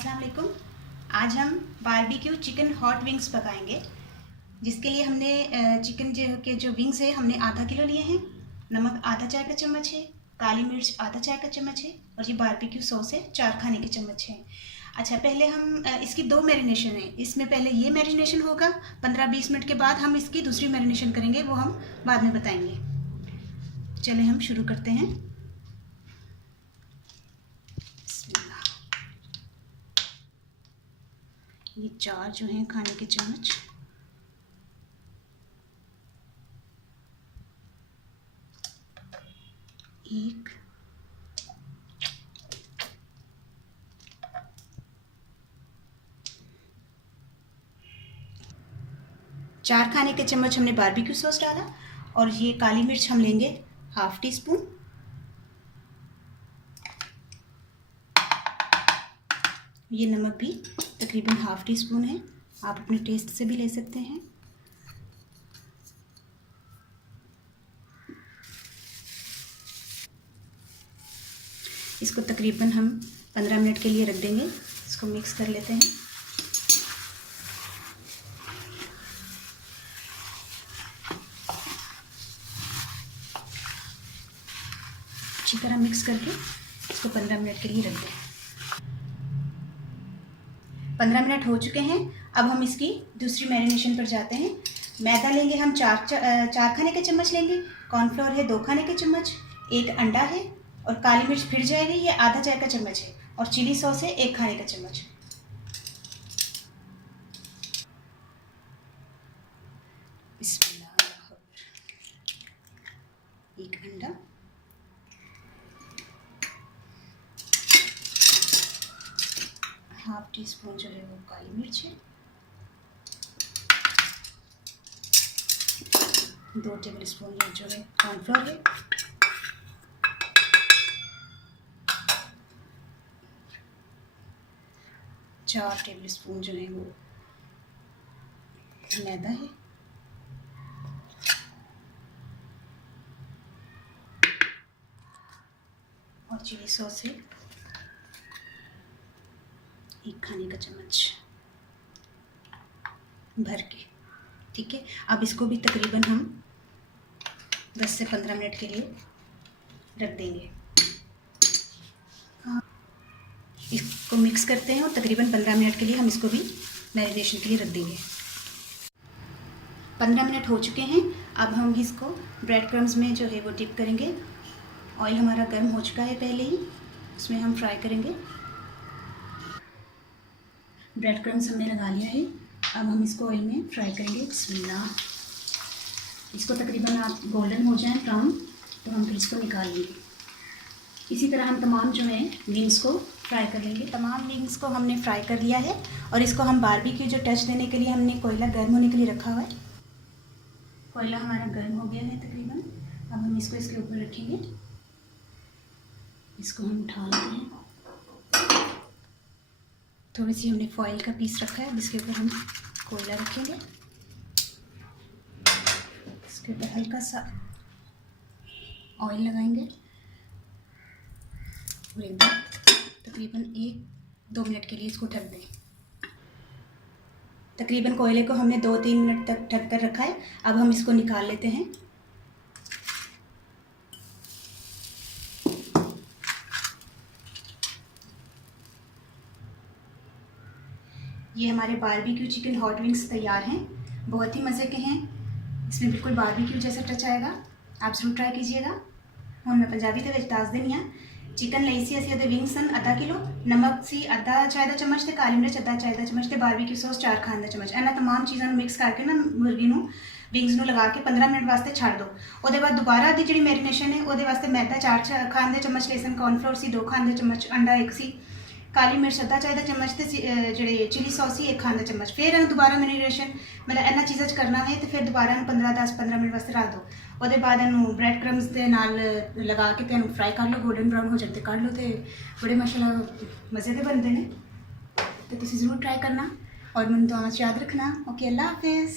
अस्सलाम वालेकुम। आज हम बारबेक्यू चिकन हॉट विंग्स पकाएंगे। जिसके लिए हमने चिकन जो विंग्स है हमने आधा किलो लिए हैं। नमक आधा चाय का चम्मच है, काली मिर्च आधा चाय का चम्मच है और ये बारबेक्यू सॉस है 4 खाने के चम्मच है। अच्छा, पहले हम इसकी 2 मैरिनेशन है। इसमें पहले ये मैरिनेशन होगा, 15-20 मिनट के बाद हम इसकी दूसरी मैरिनेशन करेंगे, वो हम बाद में बताएंगे। चले हम शुरू करते हैं। ये 4 जो हैं खाने के चम्मच, एक, चार खाने के चम्मच हमने बारबेक्यू सॉस डाला और ये काली मिर्च हम लेंगे ½ टी स्पून। ये नमक भी तकरीबन ½ टी स्पून है, आप अपने टेस्ट से भी ले सकते हैं। इसको तकरीबन हम 15 मिनट के लिए रख देंगे। इसको मिक्स कर लेते हैं। अच्छी तरह मिक्स करके इसको 15 मिनट के लिए रख दें। 15 मिनट हो चुके हैं। अब हम इसकी दूसरी मैरिनेशन पर जाते हैं। मैदा लेंगे हम 4 खाने के चम्मच लेंगे। कॉर्नफ्लोर है 2 खाने के चम्मच, एक अंडा है और काली मिर्च फिर जाएगी, ये आधा चाय का चम्मच है और चिली सॉस है 1 खाने का चम्मच। एक अंडा, ½ टी स्पून जो है वो काली मिर्च है, 2 टेबल स्पून जो है कॉर्नफ्लोर है, 4 टेबल स्पून जो है वो मैदा है, और चिली सॉस है 1 खाने का चम्मच भर के। ठीक है, अब इसको भी तकरीबन हम 10 से 15 मिनट के लिए रख देंगे। इसको मिक्स करते हैं और तकरीबन 15 मिनट के लिए हम इसको भी मैरिनेशन के लिए रख देंगे। 15 मिनट हो चुके हैं। अब हम इसको ब्रेड क्रम्स में जो है वो डिप करेंगे। ऑयल हमारा गर्म हो चुका है पहले ही, उसमें हम फ्राई करेंगे। ब्रेड क्रम्स हमने लगा लिया है। अब हम इसको ऑयल में फ्राई करेंगे। बिस्मिल्लाह। इसको तकरीबन आप गोल्डन हो जाए ब्राउन तो हम फिर इसको निकाल लेंगे। इसी तरह हम तमाम जो है विंग्स को फ्राई कर लेंगे। तमाम विंग्स को हमने फ्राई कर लिया है और इसको हम बारबेक्यू जो टच देने के लिए हमने कोयला गर्म होने के लिए रखा हुआ है। कोयला हमारा गर्म हो गया है तकरीबन। अब हम इसको इसके ऊपर रखेंगे। इसको हम उठा लेते हैं। थोड़ी सी हमने फॉइल का पीस रखा है, जिसके ऊपर हम कोयला रखेंगे। इसके ऊपर हल्का सा ऑयल लगाएंगे और एकदम तकरीबन 1-2 मिनट के लिए इसको ढक दें। तकरीबन कोयले को हमने 2-3 मिनट तक ढक कर रखा है। अब हम इसको निकाल लेते हैं। ये हमारे बारबेक्यू चिकन हॉट विंग्स तैयार हैं। बहुत ही मज़े के हैं। इसमें बिल्कुल बारबेक्यू जैसा टच आएगा। आप ज़रूर ट्राई कीजिएगा। हूँ मैं पंजाबी के दस देनी हाँ। चिकन ਲਈ ਸੀ ਅਸੀਂ ਉਹਦੇ ਵਿੰਗਸ ਹਨ आधा किलो, नमक ਸੀ आधा चाय का चम्मच ਤੇ काली मिर्च आधा चाय का चम्मच ਤੇ बारबेक्यू सॉस 4 खाने का चम्मच। ਇਹਨਾਂ तमाम चीज़ों ਨੂੰ मिक्स करके ना मुर्गी ਨੂੰ विंग्स ਨੂੰ लगा के 15 मिनट वास्ते छड़ दो। ਉਹਦੇ बाद दोबारा ਦੀ ਜਿਹੜੀ मैरिनेशन है ਉਹਦੇ वास्ते मैदा 4 खाने के चम्मच लेसन, कॉर्नफ्लोर ਸੀ 2 खाने के चम्मच, अंडा 1 ਸੀ, काली मिर्च आधा चाय का चम्मच ਤੇ ਜਿਹੜੇ चिली सॉस ਸੀ 1 खाने का चम्मच। फिर ਇਹਨੂੰ दोबारा मैरिनेशन मतलब ਇਹਨਾਂ ਚੀਜ਼ਾਂ 'ਚ ਕਰਨਾ है तो फिर दोबारा 10-15 मिनट वास्ते रख दो। ਉਹਦੇ ਬਾਅਦ ਇਹਨੂੰ ਬ੍ਰੈਡ ਕ੍ਰਮਸ ਦੇ ਨਾਲ ਲਗਾ ਕੇ ਤੇ ਇਹਨੂੰ ਫਰਾਈ ਕਰ ਲਓ। ਗੋਲਡਨ ਬਰਾਊਨ ਹੋ ਜਾਣ ਤੇ ਕੱਢ ਲਓ ਤੇ ਬੜੇ ਮਾਸ਼ਾਅੱਲਾ ਮਜ਼ੇ ਦੇ ਬਣਦੇ ਨੇ। ਤੇ ਤੁਸੀਂ ਜ਼ਰੂਰ ਟਰਾਈ ਕਰਨਾ ਔਰ ਮੈਨੂੰ ਦੁਆਵਾਂ 'ਚ ਯਾਦ ਰੱਖਣਾ। ਓਕੇ, ਅੱਲਾ ਹਾਫਿਜ਼।